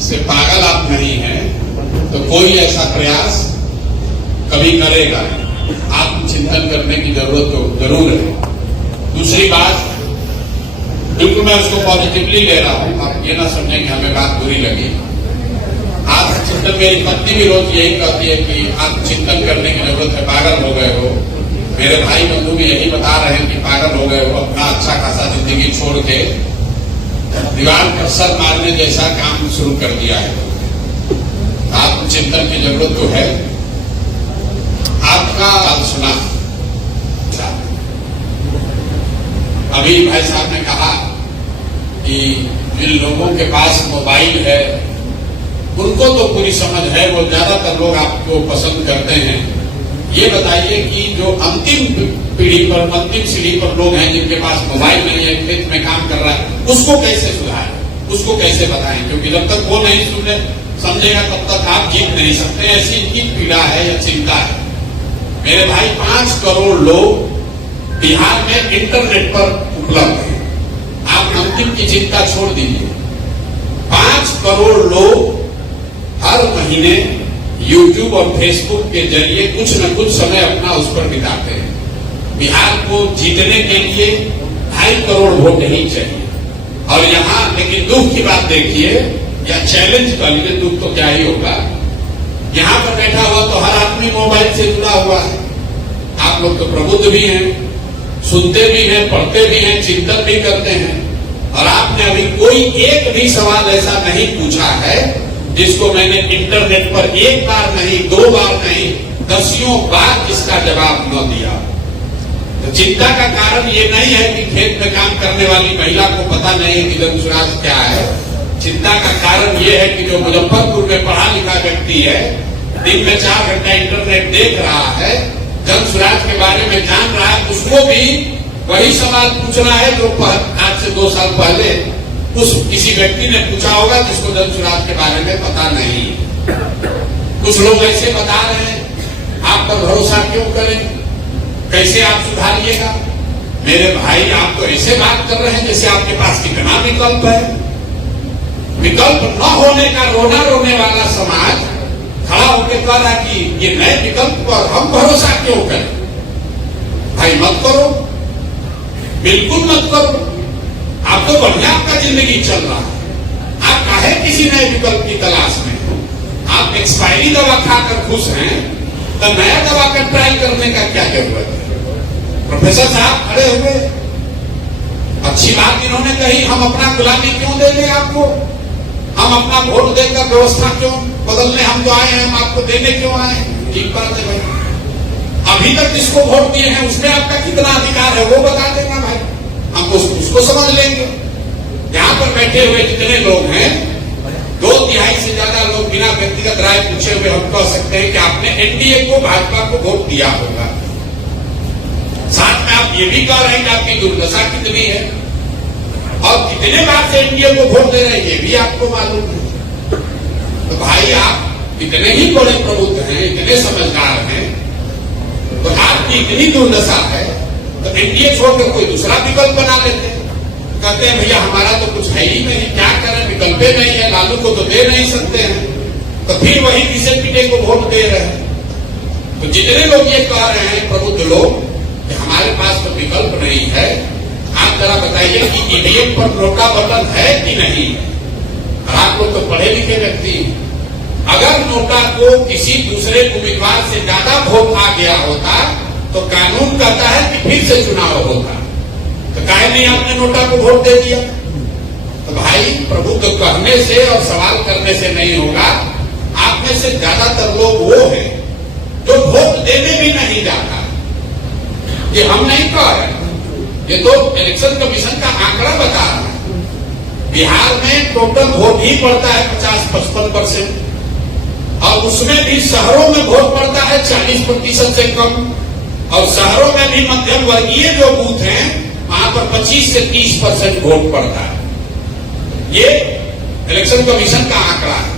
से पागल आप नहीं हैं तो कोई ऐसा प्रयास कभी करेगा नहीं। आत्मचिंतन करने की जरूरत तो जरूर है। दूसरी बात, बिल्कुल मैं उसको पॉजिटिवली ले रहा हूं, आप ये ना समझें कि हमें बात बुरी लगी। आत्मचिंतन, मेरी पत्नी भी रोज यही कहती है कि आत्मचिंतन करने की जरूरत है, पागल हो गए हो। मेरे भाई बंधु भी यही बता रहे हैं कि पागल हो गए हो, अपना अच्छा खासा जिंदगी छोड़ के दीवार पर सर मारने जैसा काम शुरू कर दिया है। आत्मचिंतन की जरूरत तो है। आपका सुना, अभी भाई साहब ने कहा कि जिन लोगों के पास मोबाइल है उनको तो पूरी समझ है, वो ज्यादातर लोग आपको पसंद करते हैं। ये बताइए कि जो अंतिम पीढ़ी पर, अंतिम सीढ़ी पर लोग हैं जिनके पास मोबाइल नहीं है, खेत में काम कर रहा है, उसको कैसे सुधारें, उसको कैसे बताएं? क्योंकि जब तक वो नहीं समझेगा तब तक आप जीत नहीं सकते। ऐसी इनकी पीड़ा है या चिंता है। मेरे भाई 5 करोड़ लोग बिहार में इंटरनेट पर उपलब्ध हैं। आप अंतिम की चिंता छोड़ दीजिए। 5 करोड़ लोग हर महीने YouTube और Facebook के जरिए कुछ न कुछ समय अपना उस पर बिताते हैं। बिहार को जीतने के लिए 2.5 करोड़ वोट ही चाहिए। और यहाँ लेकिन दुख की बात देखिए, या चैलेंज कर लीजिए, दुख तो क्या ही होगा, यहाँ पर बैठा हुआ तो हर आदमी मोबाइल से जुड़ा हुआ है। आप लोग तो प्रबुद्ध भी हैं, सुनते भी हैं, पढ़ते भी हैं, चिंतन भी करते हैं। और आपने अभी कोई एक भी सवाल ऐसा नहीं पूछा है जिसको मैंने इंटरनेट पर एक बार नहीं, 2 बार नहीं, दसियों बार इसका जवाब न दिया। तो चिंता का कारण ये नहीं है कि खेत में काम करने वाली महिला को पता नहीं है कि जन स्वराज क्या है। चिंता का कारण ये है कि जो मुजफ्फरपुर में पढ़ा लिखा व्यक्ति है, दिन में 4 घंटा इंटरनेट देख रहा है, जन स्वराज के बारे में जान रहा है, उसको भी वही सवाल पूछना है जो आज से 2 साल पहले उस किसी व्यक्ति ने पूछा होगा जिसको जन स्वराज के बारे में पता नहीं। कुछ लोग ऐसे बता रहे हैं, आप पर भरोसा क्यों करें, कैसे आप सुधारिएगा? मेरे भाई, आप तो ऐसे बात कर रहे हैं जैसे आपके पास कितना विकल्प है। विकल्प न होने का रोना रोने वाला समाज खड़ा होकर कह रहा कि ये नए विकल्प पर हम भरोसा क्यों करें? भाई मत करो, बिल्कुल मत करो। आप तो बढ़िया आपका जिंदगी चल रहा है, आप काहे किसी नए विकल्प की तलाश में? आप एक्सपायरी दवा खाकर खुश हैं तो नया दवा का ट्राई करने का क्या जरूरत है? प्रोफेसर साहब खड़े हुए, अच्छी बात इन्होंने कही, हम अपना गुलामी क्यों दे दें आपको? हम अपना वोट देकर व्यवस्था क्यों बदलने हम तो आए हैं, हम आपको देने क्यों आए? ठीक बात है भाई। अभी तक जिसको वोट दिए हैं उसमें आपका कितना अधिकार है वो बता देना भाई, हम उसको समझ लेंगे। यहाँ पर बैठे हुए जितने लोग हैं, 2/3 से ज्यादा लोग बिना व्यक्तिगत राय पूछे हुए हम कह सकते हैं कि आपने एनडीए को, भाजपा को वोट दिया होगा। साथ में आप ये भी कह रहे हैं कि आपकी दुर्दशा कितनी है और कितने बार से एनडीए को वोट दे रहे हैं ये भी आपको मालूम है। तो भाई आप इतने ही बड़े प्रबुद्ध हैं, इतने समझदार हैं, तो आपकी इतनी दुर्दशा है तो एनडीए छोड़कर कोई दूसरा विकल्प बना लेते हैं। कहते हैं भैया हमारा तो कुछ है ही नहीं, क्या करें, विकल्प नहीं है, लालू को तो दे नहीं सकते हैं, तो फिर वही किसे पीटे को वोट दे रहे हैं। तो जितने लोग ये कह रहे हैं प्रबुद्ध लोग कि हमारे पास तो विकल्प नहीं है, आप जरा बताइए कि ईवीएम पर नोटा बटन है कि नहीं? और आप लोग तो पढ़े लिखे व्यक्ति, अगर नोटा को किसी दूसरे उम्मीदवार से ज्यादा वोट आ गया होता तो कानून कहता है कि फिर से चुनाव होता, तो काहे नहीं आपने नोटा को वोट दे दिया? तो भाई प्रभुत्व कहने से और सवाल करने से नहीं होगा। आप में से ज्यादातर लोग वो हैं जो वोट देने भी नहीं जाता। ये हम नहीं कह रहे, ये तो इलेक्शन कमीशन का आंकड़ा बता रहा है। बिहार में टोटल वोट ही पड़ता है 50-55%, और उसमें भी शहरों में वोट पड़ता है 40% से कम, और शहरों में भी मध्यम वर्गीय जो बूथ हैं वहां पर 25 से 30% वोट पड़ता है। ये इलेक्शन कमीशन का आंकड़ा है।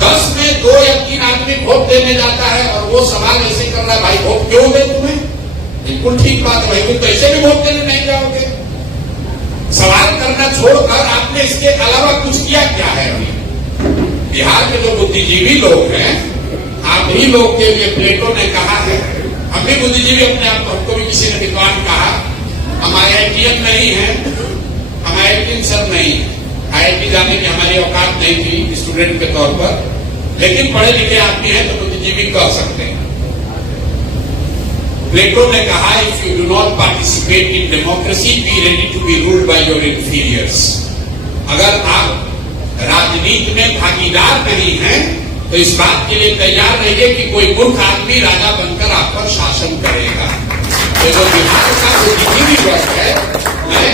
10 में 2 या 3 आदमी वोट देने जाता है और वो सवाल ऐसे कर रहा है, भाई वोट क्यों दे तुम्हें? बिल्कुल ठीक बात है भाई, तुम पैसे भी वोट देने नहीं जाओगे। सवाल करना छोड़कर आपने इसके अलावा कुछ किया क्या है अभी? बिहार के जो बुद्धिजीवी लोग हैं, आप ही लोग के लिए प्लेटो ने कहा है, हम भी बुद्धिजीवी अपने आप को, हमको भी किसी ने विद्वान कहा, हम IITian नहीं है, हम IITian सर नहीं है, IIT जाने की हमारी औकात नहीं थी स्टूडेंट के तौर पर, लेकिन पढ़े लिखे आदमी हैं तो बुद्धिजीवी कह सकते हैं। प्लेटो ने कहा, if you do not participate in democracy, be ready to be ruled by your inferiors. अगर आप राजनीति में भागीदार नहीं हैं, तो इस बात के लिए तैयार रहिए कि कोई मूर्ख आदमी राजा बनकर आप पर शासन करेगा। तो जो बिहार का बुद्धिजीवी वर्ग है, मैं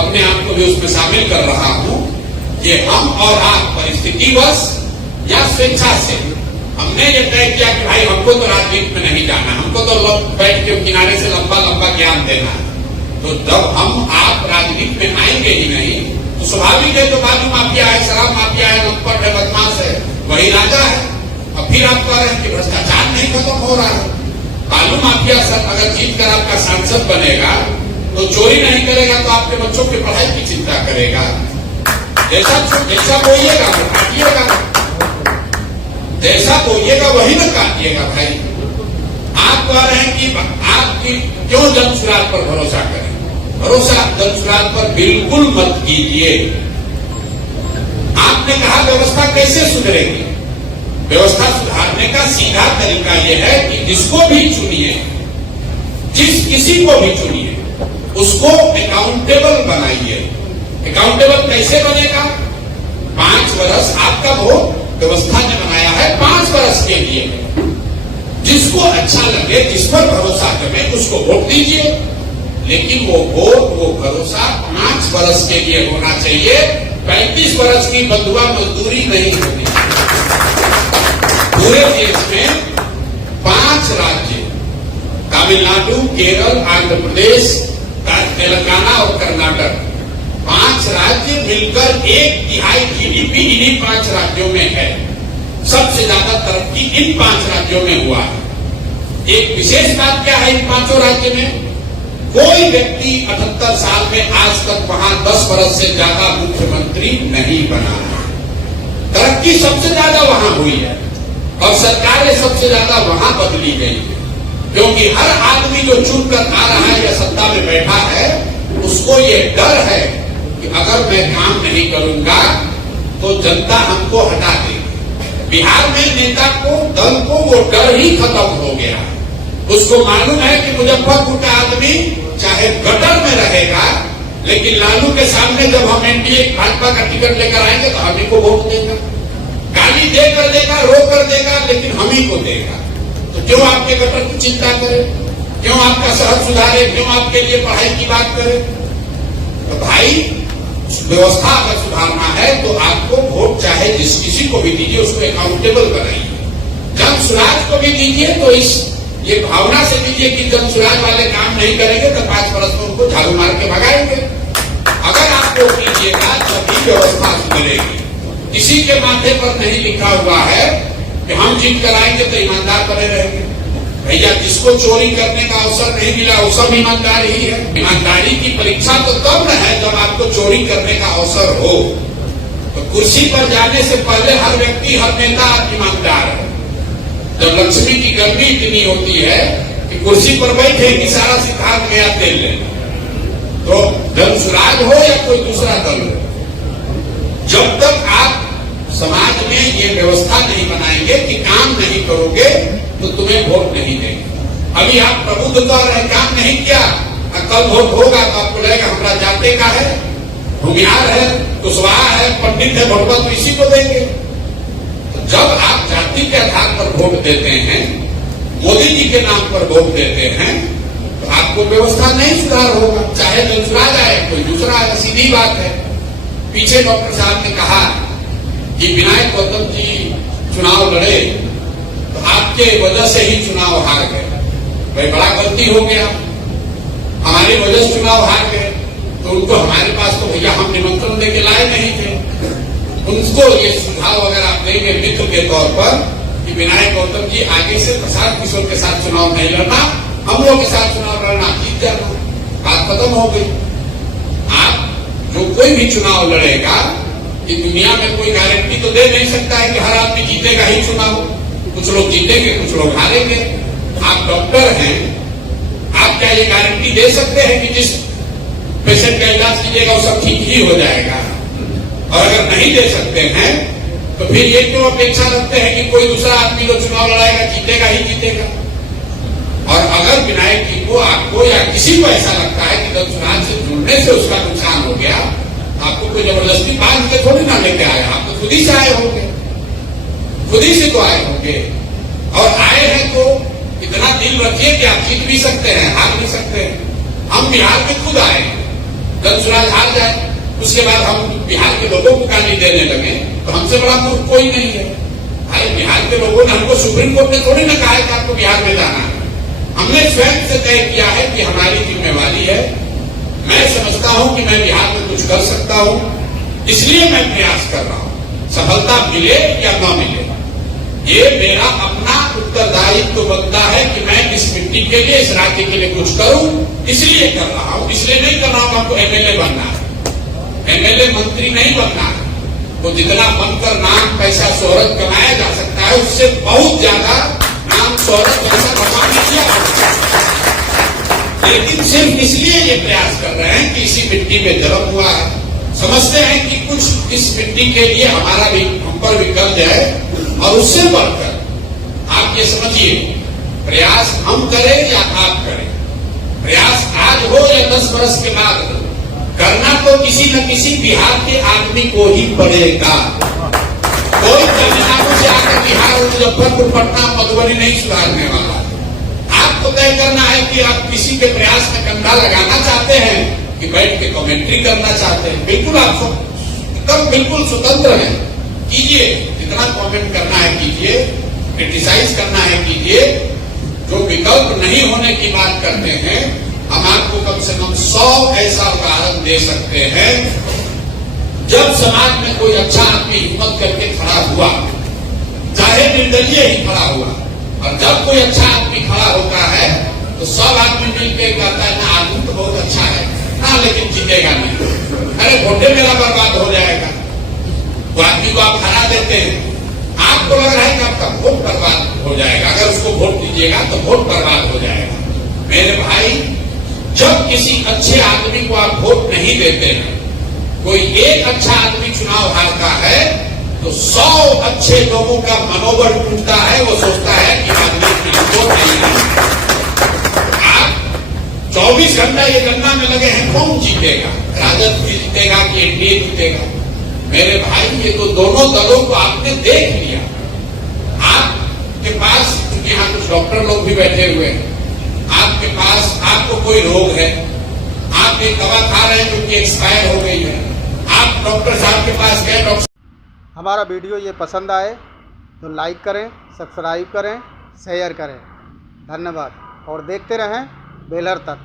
अपने आप को भी उसमें शामिल कर रहा हूं कि हम और आप परिस्थितिवश या स्वेच्छा से हमने ये तय किया कि भाई हमको तो राजनीति में नहीं जाना, हमको तो लोग बैठ के किनारे से लंबा लंबा ज्ञान देना है। तो जब हम आप राजनीति में आएंगे ही नहीं, तो स्वाभाविक है, तो बालू माफिया है, शराब माफिया है, लंपट है, बदमाश है, वही राजा है। अब फिर आप कह रहे हैं कि भ्रष्टाचार नहीं खत्म हो रहा है। बालू माफिया सर अगर जीत कर आपका सांसद बनेगा तो चोरी नहीं करेगा, तो आपके बच्चों की पढ़ाई की चिंता करेगा। जैसा बोइएगा वो काटिएगा, जैसा बोइएगा वही न काटिएगा। भाई आप कह रहे हैं कि आपकी क्यों जन सुराज पर भरोसा करें? भरोसा जन सुराज पर बिल्कुल मत कीजिए। आपने कहा व्यवस्था कैसे सुधरेगी? व्यवस्था सुधारने का सीधा तरीका यह है कि जिसको भी चुनिए, जिस किसी को भी चुनिए, उसको अकाउंटेबल बनाइए। अकाउंटेबल कैसे बनेगा? 5 वर्ष आपका वोट व्यवस्था ने बनाया है 5 वर्ष के लिए। जिसको अच्छा लगे, जिस पर भरोसा करें, उसको वोट दीजिए। लेकिन वो वोट, वो भरोसा 5 वर्ष के लिए होना चाहिए। 35 वर्ष की बंधुआ मजदूरी नहीं होनी। पूरे देश में 5 राज्य, तमिलनाडु, केरल, आंध्र प्रदेश, तेलंगाना और कर्नाटक, 5 राज्य मिलकर 1/3 GDP इन्हीं 5 राज्यों में है। सबसे ज्यादा तरक्की इन 5 राज्यों में हुआ है। एक विशेष बात क्या है इन 5 राज्य में? कोई व्यक्ति 78 साल में आज तक वहां 10 वर्ष से ज्यादा मुख्यमंत्री नहीं बना है। तरक्की सबसे ज्यादा वहां हुई है और सरकारें सबसे ज्यादा वहां बदली गई है, क्योंकि हर आदमी जो चुनकर आ रहा है या सत्ता में बैठा है, उसको ये डर है कि अगर मैं काम नहीं करूंगा तो जनता हमको हटा देगी। बिहार में नेता को, दल को वो डर ही खत्म हो गया। उसको मालूम है कि मुजफ्फरपुर का आदमी चाहे गटर में रहेगा, लेकिन लालू के सामने जब हम एनडीए भाजपा का टिकट लेकर आएंगे तो हम ही को वोट देगा। गाली देकर देगा, रो कर देगा, लेकिन हम ही को देगा। तो क्यों आपके गटर की चिंता करे? क्यों आपका शहर सुधारे? क्यों आपके लिए पढ़ाई की बात करे? तो भाई व्यवस्था अगर सुधारना है तो आपको वोट चाहे जिस किसी को भी दीजिए, उसको अकाउंटेबल बनाइए। जन सुराज को भी दीजिए तो ये भावना से दीजिए कि जन सुराज वाले काम नहीं करेंगे तो 5 वर्ष में उनको झाड़ू मार के भगाएंगे। अगर आप वो कीजिएगा तभी व्यवस्था सुधरेगी। किसी के माथे पर नहीं लिखा हुआ है कि हम जीत कर आएंगे तो ईमानदार बने रहेंगे। भैया, जिसको चोरी करने का अवसर नहीं मिला वो सब ईमानदार ही है। ईमानदारी की परीक्षा तो तब न है जब आपको चोरी करने का अवसर हो। तो कुर्सी पर जाने से पहले हर व्यक्ति, हर नेता ईमानदार है। जब लक्ष्मी की गर्मी इतनी होती है कि कुर्सी पर बैठे कि सारा सिद्धांत गया तेल लेना, तो जन सुराज हो या कोई दूसरा दल हो, जब तक आप समाज में ये व्यवस्था नहीं बनाएंगे कि काम नहीं करोगे तो तुम्हें वोट नहीं देंगे। अभी आप प्रबुद्ध कर रहे, काम नहीं किया, कल वोट होगा तो आपको लगेगा हमारा जाते का है, भूमिहार है, कुशवाहा है, पंडित है, भगवत, तो इसी को देंगे। जब आप जाति के आधार पर वोट देते हैं, मोदी जी के नाम पर वोट देते हैं, तो आपको व्यवस्था नहीं सुधार होगा। चाहे जन सुराज आए, कोई दूसरा आए, सीधी बात है। पीछे डॉक्टर साहब ने कहा कि विनायक गौतम जी चुनाव लड़े तो आपके वजह से ही चुनाव हार गए। भाई बड़ा गलती हो गया, हमारी वजह से चुनाव हार गए। तो उनको हमारे पास तो भैया हम निमंत्रण देके लाए नहीं थे। उनको ये सुझाव अगर आप देंगे मित्र के तौर पर कि विनायक गौतम जी आगे से प्रसाद किशोर के साथ चुनाव नहीं लड़ना, हम लोग के साथ चुनाव लड़ना, जीत जाना, बात खत्म हो गई। आप जो कोई भी चुनाव लड़ेगा कि दुनिया में कोई गारंटी तो दे नहीं सकता है कि हर आदमी जीतेगा ही चुनाव। कुछ लोग जीतेंगे, कुछ लोग हारेंगे। आप डॉक्टर हैं, आप क्या ये गारंटी दे सकते हैं कि जिस पेशेंट का इलाज कीजिएगा वो सब ठीक ही हो जाएगा? और अगर नहीं दे सकते हैं तो फिर ये क्यों अपेक्षा रखते हैं कि कोई दूसरा आदमी जो चुनाव लड़ाएगा जीतेगा ही जीतेगा? और अगर विनायक जी को, आपको या किसी को ऐसा लगता है कि दल चुनाव से जुड़ने से उसका नुकसान हो गया, आपको कोई जबरदस्ती बांध के थोड़ी ना लेके आए, आप तो खुद ही से आए होंगे, खुद ही से तो आए होंगे। और आए हैं तो इतना दिल रखिए कि आप जीत भी सकते हैं, हार भी सकते हैं। हम बिहार में खुद आए, दल चुनाव हार जाए, उसके बाद हम बिहार के लोगों को गाली देने लगे तो हमसे बड़ा मूर्ख कोई नहीं है। भाई बिहार के लोगों ने हमको, सुप्रीम कोर्ट ने थोड़ी ना कहा है कि आपको बिहार में जाना है। हमने स्वयं से तय किया है कि हमारी जिम्मेवारी है, मैं समझता हूं कि मैं बिहार में कुछ कर सकता हूं, इसलिए मैं प्रयास कर रहा हूं। सफलता मिले या न मिले, ये मेरा अपना उत्तरदायित्व तो बनता है कि मैं इस मिट्टी के लिए, इस राज्य के लिए कुछ करूं, इसलिए कर रहा हूं। इसलिए नहीं कर रहा हूं हमको एमएलए बनना है, एमएलए मंत्री नहीं बनना है। तो जितना बनकर नाम, पैसा, शोहरत कमाया जा सकता है, उससे बहुत ज्यादा नाम, शोहरत, पैसा कमा लिया। लेकिन सिर्फ इसलिए ये प्रयास कर रहे हैं कि इसी मिट्टी में जन्म हुआ है, समझते हैं कि कुछ इस मिट्टी के लिए हमारा भी, हम पर भी कर्ज है। और उससे बढ़कर आप ये समझिए, प्रयास हम करें या आप करें, प्रयास आज हो या 10 वर्ष के बाद हो, करना तो किसी न किसी बिहार के आदमी को ही पड़ेगा। कोई तमिलनाडु से आकर बिहार, मुजफ्फरपुर, पटना, मधुबनी नहीं सुधारने वाला। आपको तय करना है कि आप किसी के प्रयास में कंधा लगाना चाहते हैं कि बैठ के कमेंट्री करना चाहते हैं। बिल्कुल आप एकदम बिल्कुल स्वतंत्र हैं, कीजिए, जितना कमेंट करना है कीजिए, क्रिटिसाइज करना है कीजिए। जो विकल्प नहीं होने की बात करते हैं, हम आपको कम से कम 100 ऐसा उदाहरण दे सकते हैं जब समाज में कोई अच्छा आदमी हिम्मत करके खड़ा हुआ, चाहे निर्दलीय ही खड़ा हुआ। और जब कोई अच्छा आदमी खड़ा होता है तो सब आदमी मिलकर कहता है ना, आदमी तो बहुत अच्छा है ना, लेकिन जीतेगा नहीं, अरे वोटे मेरा बर्बाद हो जाएगा। तो आदमी को आप हरा देते हैं, आपको लग रहा है कि आपका वोट बर्बाद हो जाएगा, अगर उसको वोट दीजिएगा तो वोट बर्बाद हो जाएगा। मेरे भाई, जब किसी अच्छे आदमी को आप वोट नहीं देते हैं, कोई एक अच्छा आदमी चुनाव हारता है तो 100 अच्छे लोगों का मनोबल टूटता है। वो सोचता है कि आदमी की वोट नहीं है। आप 24 घंटा ये गणना में लगे हैं, कौन जीतेगा, राजद जीतेगा कि एनडीए जीतेगा? मेरे भाई, ये तो दोनों दलों को आपने देख लिया। आपके पास, क्योंकि यहाँ कुछ डॉक्टर लोग भी बैठे हुए हैं, आपके पास, आपको कोई रोग है, आप एक दवा खा रहे हैं जो कि एक्सपायर हो गई है, आप डॉक्टर साहब के पास गए, डॉक्टर। हमारा वीडियो ये पसंद आए तो लाइक करें, सब्सक्राइब करें, शेयर करें। धन्यवाद। और देखते रहें बेलर तक।